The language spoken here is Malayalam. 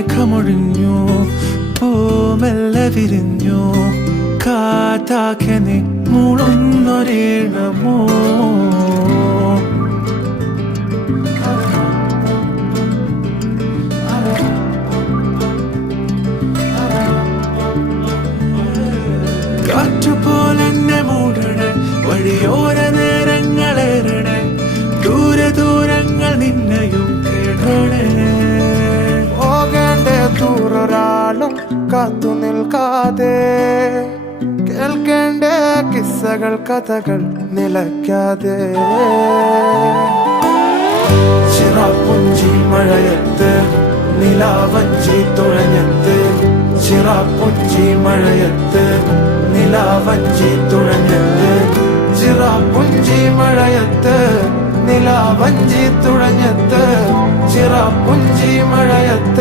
മേഘമൊഴിഞ്ഞു, പൂമെല്ലെ വിരിഞ്ഞു, കാറ്റാകെ നീ മൂളുന്നൊരീണമോ. കാറ്റുപോലെന്നെ മൂടണേ, വഴിയോര നേരങ്ങളേറണേ, ദൂരെ ദൂരങ്ങൾ നിന്നെയും കേടണേ. പോകേണ്ട ദൂരൊരാളും കാത്തു നിൽക്കാതെ, കേൾക്കേണ്ട കിസ്സകൾ കഥകൾ നിലയ്ക്കാതെ. ചിറാപ്പുഞ്ചി മഴയത്ത് നിലാവഞ്ചി തുഴഞ്ഞത്ത്, ചിറാപ്പുഞ്ചി മഴയത്ത് നിലാവഞ്ചി തുഴഞ്ഞത്ത്, ചിറാപ്പുഞ്ചി മഴയത്ത് നിലാവഞ്ചി തുഴഞ്ഞത്ത്, ചിറാപ്പുഞ്ചി മഴയത്ത്.